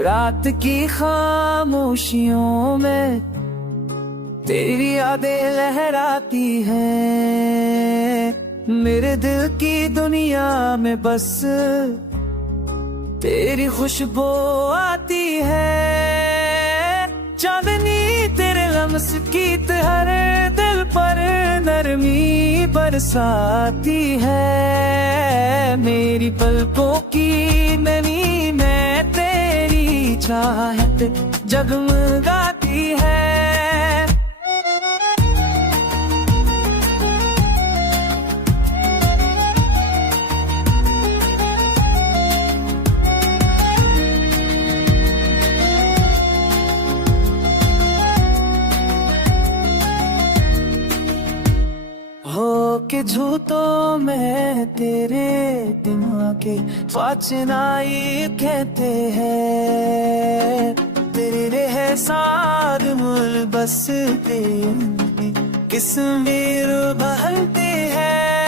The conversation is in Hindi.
रात की खामोशियों में तेरी यादें लहराती हैं। मेरे दिल की दुनिया में बस तेरी खुशबू आती है। चांदनी तेरे लम्स की हर दिल पर नरमी बरसाती है। मेरी पलकों की नमी में तेरी चाहत जगमगाती है। के झूठों में तेरे दिमाग के फाचनाई कहते हैं। तेरे है साथ मुल बस तेरे किस्में बहलते हैं।